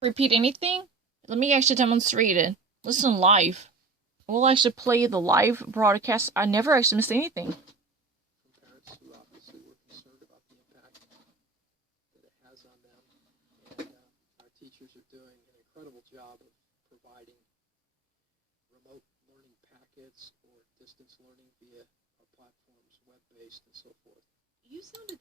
Repeat anything? Let me actually demonstrate it. Listen live. We'll actually play the live broadcast. I never actually missed anything. Parents who obviously were concerned about the impact that it has on them. And our teachers are doing an incredible job of providing remote learning packets or distance learning via our platforms, web-based and so forth. You sounded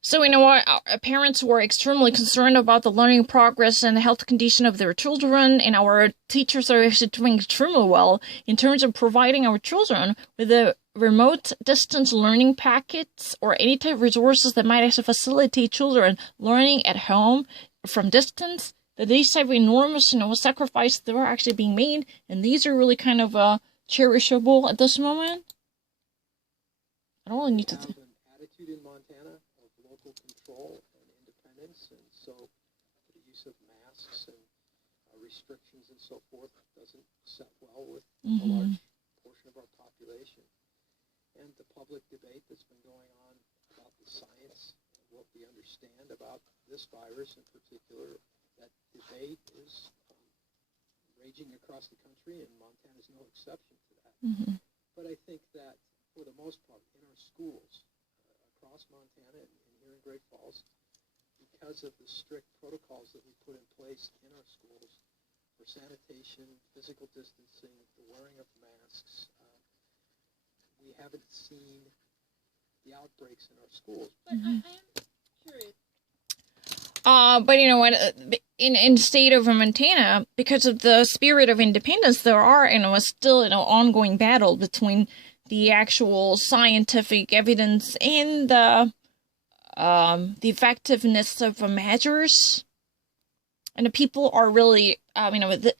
So you know what? Our parents were extremely concerned about the learning progress and the health condition of their children, and our teachers are actually doing extremely well in terms of providing our children with the remote distance learning packets or any type of resources that might actually facilitate children learning at home from distance. That these type of enormous, sacrifices that are actually being made, and these are really kind of cherishable at this moment. I don't really need to. We have an attitude in Montana of local control and independence, and so the use of masks and restrictions and so forth doesn't set well with a large portion of our population. And the public debate that's been going on about the science and what we understand about this virus in particular, that debate is raging across the country, and Montana is no exception to that. But I think that for the most part, in our schools across Montana and here in Great Falls, because of the strict protocols that we put in place in our schools for sanitation, physical distancing, the wearing of masks, we haven't seen the outbreaks in our schools. but I am curious. But you know what? In the state of Montana, because of the spirit of independence, there are still ongoing battle between the actual scientific evidence and the effectiveness of measures. And the people are really,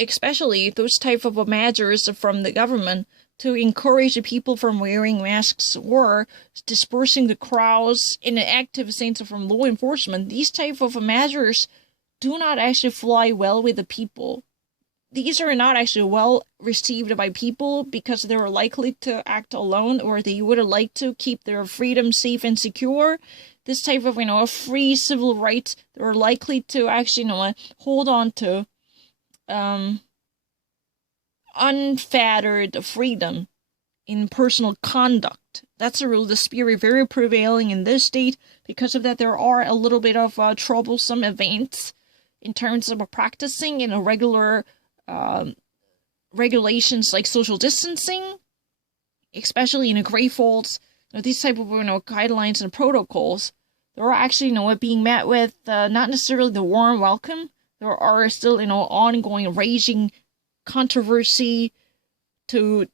especially those type of measures from the government to encourage the people from wearing masks or dispersing the crowds in an active sense from law enforcement. These type of measures do not actually fly well with the people. These are not actually well received by people because they're likely to act alone, or they would like to keep their freedom safe and secure. This type of, free civil rights, they're likely to actually, hold on to unfettered freedom in personal conduct. That's the spirit very prevailing in this state. Because of that, there are a little bit of troublesome events in terms of practicing in a regular regulations like social distancing, especially in Great Falls. These type of guidelines and protocols, they are actually being met with not necessarily the warm welcome. There are still ongoing raging controversy to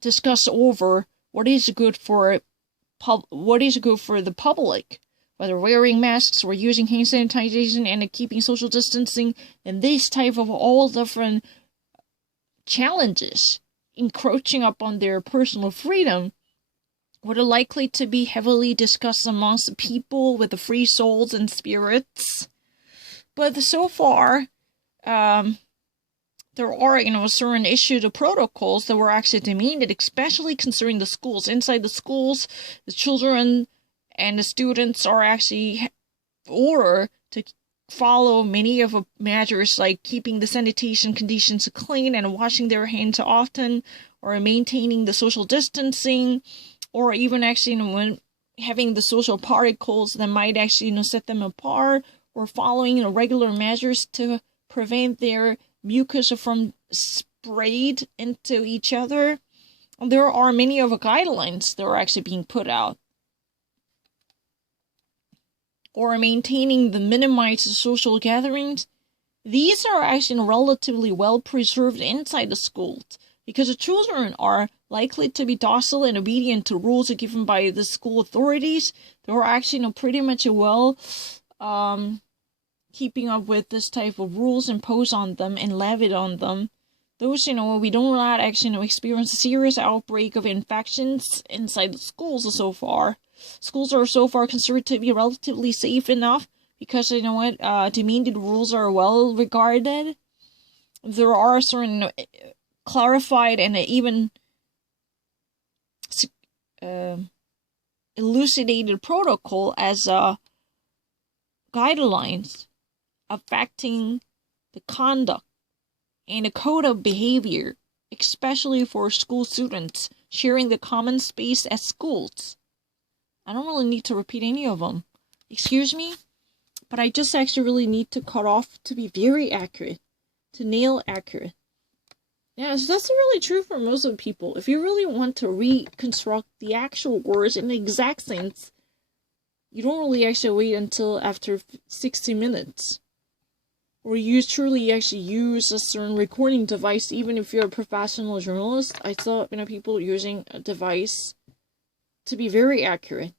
discuss over what is good for the public, whether wearing masks or using hand sanitization and keeping social distancing, and this type of all different challenges encroaching upon their personal freedom would are likely to be heavily discussed amongst the people with the free souls and spirits. But so far, there are, certain issues of protocols that were actually demanded, especially concerning the schools. Inside the schools, the children and the students are actually ordered to follow many of the measures like keeping the sanitation conditions clean and washing their hands often, or maintaining the social distancing, or even actually when having the social particles that might actually set them apart, or following regular measures to prevent their mucus from sprayed into each other. There are many of the guidelines that are actually being put out. Or maintaining the minimized social gatherings. These are actually relatively well preserved inside the schools, because the children are likely to be docile and obedient to rules given by the school authorities. They are actually pretty much well keeping up with this type of rules imposed on them and levied on them. Those, we do not actually experience a serious outbreak of infections inside the schools so far. Schools are so far considered to be relatively safe enough because, demanded rules are well regarded. There are certain clarified and even elucidated protocol as guidelines affecting the conduct and a code of behavior, especially for school students sharing the common space at schools. I don't really need to repeat any of them. Excuse me? But I just actually really need to cut off to be very accurate. To nail accurate. Yes, that's really true for most of the people. If you really want to reconstruct the actual words in the exact sense, you don't really actually wait until after 60 minutes. Or you truly actually use a certain recording device, even if you're a professional journalist. I saw people using a device to be very accurate.